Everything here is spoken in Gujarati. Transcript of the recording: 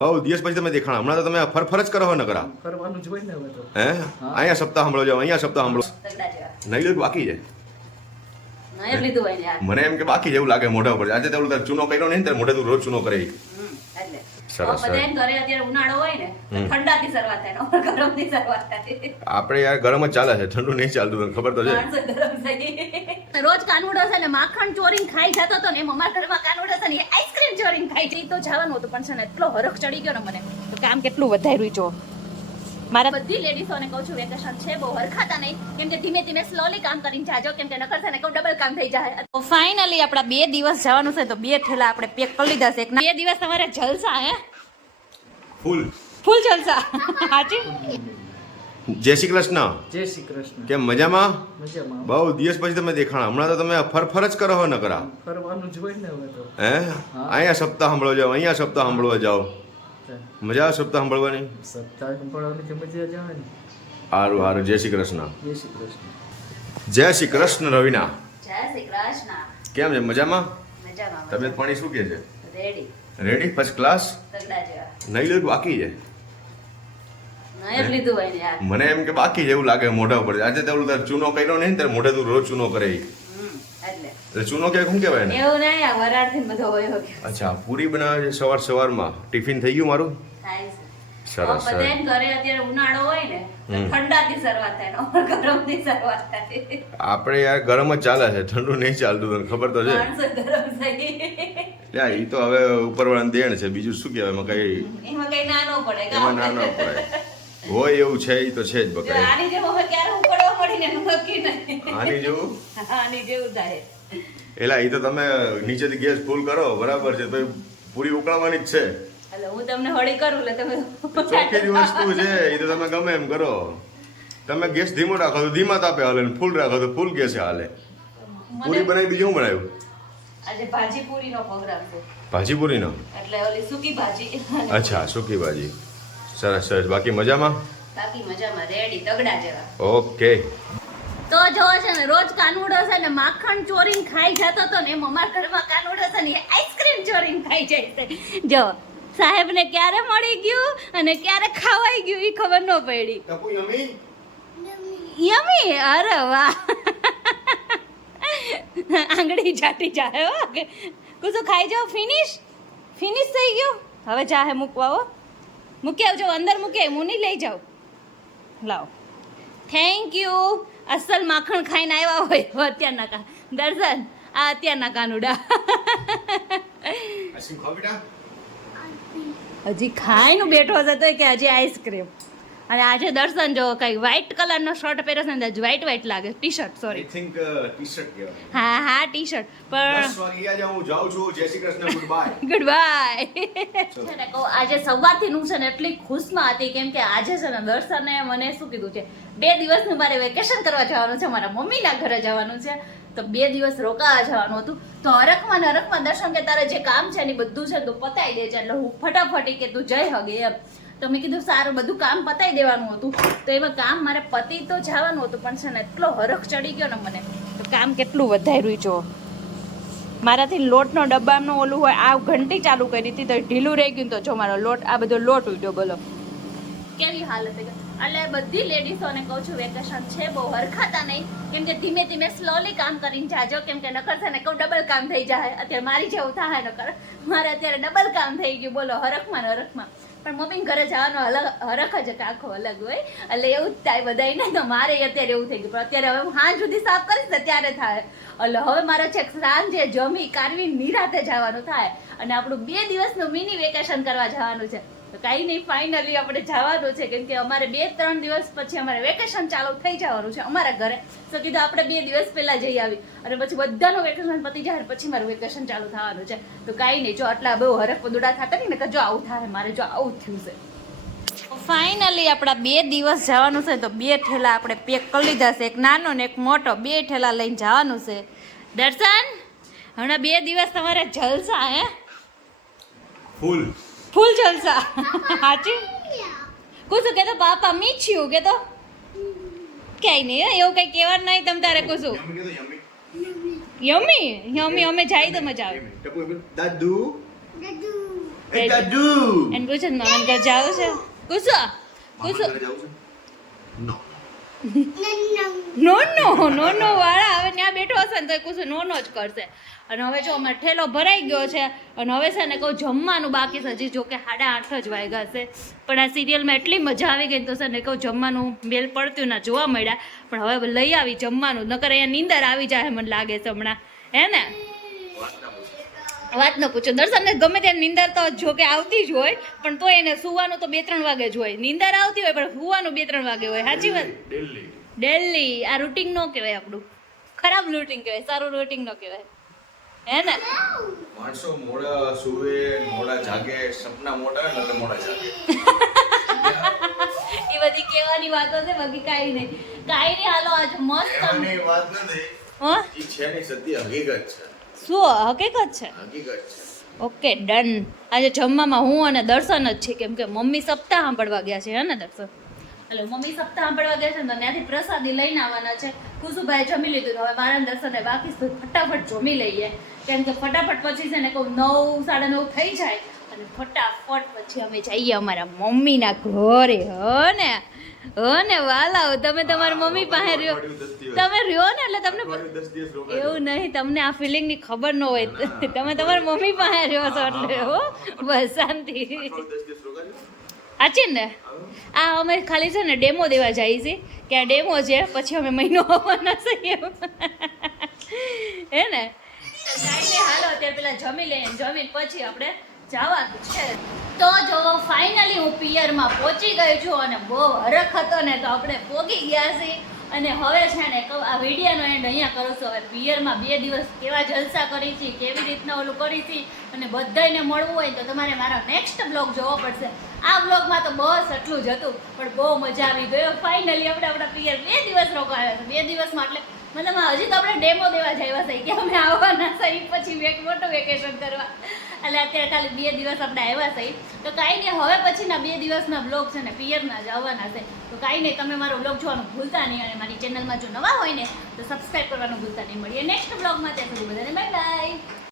બહુ દિવસ પછી તમે દેખાણા. હમણાં તો તમે ફરફર જ કરો હો નકરા. કરવાનું જ હોય ને હવે તો. હે અહીંયા સપ્તાહ સાંભળો જાઓ, અહીંયા સપ્તાહ સાંભળો. તગડા જેવા. નહીં લીધું બાકી છે. નયર લીધું હોય ને યાર. મને એમ કે બાકી જેવું લાગે મોઢા ઉપર. આજે તો ઓલું ચૂનો કર્યો નહીં, ત્યારે મોઢે તું રોજ ચૂનો કરે. એટલે સરસ, બધા એમ ઘરે અત્યારે ઉનાળો હોય ને તો ઠંડાથી શરૂઆત થાય ને ગરમથી શરૂઆત થાય. આપણે યાર ગરમ જ ચાલે છે, ઠંડુ નહીં ચાલતું, તને ખબર તો છે. માણસો ગરમ થઈ. રોજ કાનુડો છે ને માખણ ચોરીને ખાઈ જતો હતો ને એમ અમારા ઘરમાં કાનુડો છે ને આઈસ્ક્રીમ ચોરીને ખાઈ જઈ તો જવાનું હતું, પણ છે ને એટલો હરખ ચડી ગયો ને મને તો કામ કેટલું વધાર્યું જો. મારા બધી લેડીઝોને કહું છું વેકેશન છે બહુ હરખાતા નહીં, કેમ કે ધીમે ધીમે સ્લોલી કામ કરીને જાજો, કેમ કે નકર છે ને કહું ડબલ કામ થઈ જાય. તો ફાઇનલી આપણા 2 દિવસ જવાનું છે તો 2 થેલા આપણે પેક કરી લીધા છે. 2 દિવસ તમારે જલસા હે, ફૂલ ફૂલ જલસા. હાજી જય શ્રી કૃષ્ણ. જય શ્રી કૃષ્ણ. કેમ મજામાં? મજામાં. બહુ દિવસ પછી તમે દેખાણા. હમણાં તો તમે ફરફર જ કરો હો નકરા. કરવાનું જ હોય ને હવે તો. હે અહીંયા સપ્તાહ સાંભળો જાઓ, અહીંયા સપ્તાહ સાંભળવા જાઓ. મજા આવે સપ્તાહ સાંભળવાની? સપ્તાહ સંભળાવવાની કે મજા જ આવે ને. સારું સારું. જય શ્રી કૃષ્ણ. જય શ્રી કૃષ્ણ. જય શ્રી કૃષ્ણ રવિના. જય શ્રી કૃષ્ણ. કેમ છે? મજામાં? મજામાં. તબિયત પાણી શું કે છે? રેડી. રેડી? First class? તગડા જેવા. નહીં લીધું બાકી છે. નયર લીધું હોય ને યાર. મને એમ કે બાકી જેવું લાગે મોઢા ઉપર. આજે તો ઓલું તારે ચૂનો કર્યો નહીં, ત્યારે મોઢે તું રોજ ચૂનો કરે. એટલે એટલે ચૂનો કે શું કહેવાય ને? એવું નહીં આ વરાળથી બધો હોય કે અચ્છા, પૂરી બનાવે છે સવારમાં. ટિફિન થઈ ગયું મારું? થાય છે. સરસ બધા સરસ. એમ ઘરે અત્યારે ઉનાળો હોય ને તો ઠંડાથી શરૂઆત થાય ને ગરમથી શરૂઆત થાય. આપણે યાર ગરમ જ ચાલે છે, ઠંડુ નહીં ચાલતું, તને ખબર તો છે. માણસો ગરમ થઈ. એટલે એ તો હવે ઉપરવાળાની દેણ છે, બીજું શું કહેવાય એમાં કઈ. એમાં કઈ ના ન પડે એમાં ના ના પડે. હોય એવું છે, એ તો છે જ જો બકાય. આની જેમ હવે ક્યારે ઉપડવા પડીને એનું નક્કી નહીં. આની જેવું આની જેવું થાય. એલા એ તો તમે નીચેથી ગેસ ફૂલ કરો, બરાબર છે, તો પૂરી ઉકળવાની જ છે. એટલે હું તમને હળી કરું એટલે તમે ચોખ્ખી જ વસ્તુ છે, એ તો તમે ગમે એમ કરો. તમે ગેસ ધીમો રાખો તો ધીમા તાપે હાલે, ને ફૂલ રાખો તો ફૂલ ગેસે હાલે. પૂરી બનાવી, બીજું શું બનાવ્યું? આજે ભાજી પૂરીનો પ્રોગ્રામ છે ભાજી પૂરીનો? એટલે ઓલી સૂકી ભાજી. અચ્છા, સૂકી ભાજી. સરસ સરસ. બાકી મજામાં? બાકી મજામાં રેડી તગડા જેવા. ઓકે. તો જો છે ને રોજ કાનુડો છે ને માખણ ચોરીને ખાઈ જતો હતો ને એમ અમારા ઘરમાં કાનુડો છે ને આઈસ્ક્રીમ ચોરીને ખાઈ જાય છે. જો સાહેબને ક્યારે મળી ગયું અને ક્યારે ખવાઈ ગયું એ ખબર ન પડી. યમી. અરે વાહ. આંગળી જાટી જાય હો. કુછું ખાઈ જાઓ. ફિનિશ થઈ ગયું. હવે જાહે મૂકવા હો. મૂકી આવજો, અંદર મૂકી હું નહીં લઈ જાઉં. લાવો. Thank you. અસલ માખણ ખાઈને આવ્યા હોય અત્યારના દર્શન. આ અત્યારના કાનુડા હજી ખાઈને બેઠો છે તો કે હજી આઈસ્ક્રીમ. અને આજે દર્શન જો કઈ વ્હાઈટ કલરનો શર્ટ પહેર્યો છે ને વ્હાઈટ લાગે. T shirt, sorry. I think T shirt કહેવાય. હા ટી શર્ટ. પણ 10 વાગ્યા જ હું જાઉં છું. જય Shri Krishna, good bye. Good bye. છે ને કહું આજે સવારથી હું છે ને એટલી ખુશમાં હતી, કેમ કે આજે છે ને દર્શને મને શું કીધું છે, 2 દિવસનું મારે વેકેશન કરવા જવાનું છે, મારા મમ્મીના ઘરે જવાનું છે, તો 2 દિવસ રોકાવા જવાનું હતું. તો હરખમાં દર્શન કે તારે જે કામ છે ને બધું છે તું પતાવી દેજે. એટલે હું ફટાફટી કે તું જઈ હગે એમ. તો મેં કીધું સારું, બધું કામ પતાવી દેવાનું હતું. તો એમાં કામ મારે પતી તો જવાનું હતું, પણ છે ને એટલો હરખ ચડી ગયો ને મને તો કામ કેટલું વધાર્યું જો. મારાથી લોટનો ડબ્બાનો ઓલું હોય આ ઘંટી ચાલુ કરી હતી તો ઢીલું રહી ગયું. તો જો મારો લોટ આ બધો લોટ ઉડ્યો. બોલો કેવી હાલત થઈ ગઈ. એટલે બધી લેડીઝોને કહું છું વેકેશન છે બહુ હરખાતા નહીં, કેમ કે ધીમે ધીમે સ્લોલી કામ કરીને જાજો, કેમ કે નકર છે ને કહું ડબલ કામ થઈ જાય. અત્યારે મારી જેવું થાય નકર મારે અત્યારે ડબલ કામ થઈ ગયું. બોલો હરખમાં. પણ મમ્મી ઘરે જવાનો હરખ જ આખો અલગ હોય, એટલે એવું જ થાય બધાને. તો મારે અત્યારે એવું થઈ ગયું. પણ અત્યારે હવે હું સાંજ સુધી સાફ કરીશ ને ત્યારે થાય. એટલે હવે મારે છેક સાંજે જમી કારવી નિરાતે જવાનું થાય. અને આપણું 2 દિવસનું મિની વેકેશન કરવા જવાનું છે. તો કાંઈ નહીં, ફાઇનલી આપણે જવાનું છે, કેમ કે અમારે 2-3 દિવસ પછી અમારે વેકેશન ચાલુ થઈ જવાનું છે અમારા ઘરે. તો કીધું આપણે 2 દિવસ પહેલાં જઈ આવી અને પછી બધાનું વેકેશન પતી જાય પછી મારું વેકેશન ચાલુ થવાનું છે. તો કાંઈ નહીં, જો આટલા બહુ હરખ પદુડા થતા નહીં ને, જો આવું થાય મારે, જો આવું થયું છે. ફાઇનલી આપણા 2 દિવસ જવાનું છે, તો 2 થેલા આપણે પેક કરી લીધા છે, એક નાનો ને એક મોટો. 2 થેલા લઈને જવાનું છે. દર્શન હમણાં 2 દિવસ તમારે જલસા હે, ફૂલ જલસા. હાચી કુછું કે તો પાપા મીઠ્યું કે તો ક્યાંય નહીં એવું કઈ કહેવાનું નહીં. તમ તારે કુછું યમી અમે જાય તો મજા આવે. દાદુ એ દાદુ એને પૂછે ને મામાને ઘર જાવું છે કુસો કુસો મામાને ઘરે જાવું છે? નો નો વાળા હવે ત્યાં બેઠો હશે ને તો કુસો નો જ કરશે. અને હવે જો અમારો ઠેલો ભરાઈ ગયો છે અને હવે છે ને કહું જમવાનું બાકી છે હજી, જો કે 8:30 જ વાગ્યા છે. પણ આ સિરિયલમાં એટલી મજા આવી ગઈ તો છે ને કહું જમવાનું મેલ પડતું ના જોવા મળ્યા. પણ હવે લઈ આવી જમવાનું, નકર અહીંયા નીંદર આવી જાય મને લાગે છે હમણાં, હે ને? વાત ન પૂછો, દર્શનને ગમે ત્યાં નીંદર તો જો કે આવતી જ હોય, પણ તો એને સુવાનું તો 2-3 વાગે જ હોય. નીંદર આવતી હોય પણ સુવાનું 2-3 વાગે હોય. સાચી વાત? ડેલી આ રૂટિન નો કહેવાય આપણું, ખરાબ રૂટિન કહેવાય, સારું રૂટિન નો કહેવાય, હે ને? માણસો મોડા સુવે, મોડા જાગે, સપના મોટા હોય ને એટલે મોડા જાગે. એ બધી કહેવાની વાતો છે, બાકી કાંઈ નહીં. હાલો આજ મસ્ત કહેવાની વાત નથી, હા ઈ છે ની સત્ય હકીકત છે. શું હકીકત છે? હકીકત છે. Okay done. આજે જમવામાં હું અને દર્શન જ છે, કેમ કે મમ્મી સપ્તાહ સાંભળવા ગયા છે, હે ને દર્શન? એટલે મમ્મી સપ્તાહ સાંભળવા ગયા છે ને તો ત્યાંથી પ્રસાદી લઈને આવવાના છે. કુસુભાઈ જમી લીધું, તો હવે મારા દર્શને બાકી છે, ફટાફટ જમી લઈએ. કેમ કે ફટાફટ પછી છે ને કહું 9-9:30 થઈ જાય અને ફટાફટ પછી અમે જઈએ અમારા મમ્મીના ઘરે, હો ને વાલાઓ. તમે તમારા મમ્મી પાસે રહ્યો, તમે રહ્યો ને એટલે તમને એવું નહીં, તમને આ ફિલિંગની ખબર ન હોય. તમે તમારા મમ્મી પાસે રહ્યો છો એટલે હો, બસ શાંતિ. સાચી ને? આ અમે ખાલી છે ને ડેમો દેવા જઈએ છીએ કે આ ડેમો છે, પછી અમે મહિનો આવવાના છીએ, હે ને? હાલો અત્યારે પેલા જમી લઈએ, જમીન પછી આપણે જવાનું છે. તો જો ફાઇનલી હું પિયરમાં પહોંચી ગઈ છું અને બહુ હરખ હતો ને તો આપણે પહોંચી ગયા છીએ. અને હવે છે ને આ વિડીયોનો એન્ડ અહીંયા કરું છું. હવે પિયરમાં 2 દિવસ કેવા જલસા કરી છે, કેવી રીતના ઓલું કરી છે, અને બધાને મળવું હોય તો તમારે મારો નેક્સ્ટ બ્લોગ જોવો પડશે. આ બ્લોગમાં તો બસ એટલું જ હતું, પણ બહુ મજા આવી ગયો. ફાઇનલી આપણે આપણા પિયર 2 દિવસ રોકાયા છે. 2 દિવસમાં એટલે મતલબ હજી તો આપણે ડેમો દેવા જવા છે કે અમે આવવાના છે, પછી મોટું વેકેશન કરવા. એટલે અત્યારે ખાલી 2 દિવસ આપણે આવ્યા છે. તો કાંઈ નહીં, હવે પછીના 2 દિવસના બ્લોગ છે ને પિયરના જ આવવાના છે. તો કાંઈ નહીં, તમે મારો બ્લોગ જોવાનું ભૂલતા નહીં, અને મારી ચેનલમાં જો નવા હોય ને તો સબસ્ક્રાઈબ કરવાનું ભૂલતા નહીં. મળીએ નેક્સ્ટ બ્લોગમાં. ત્યાં સુધી બધાને બાય બાય.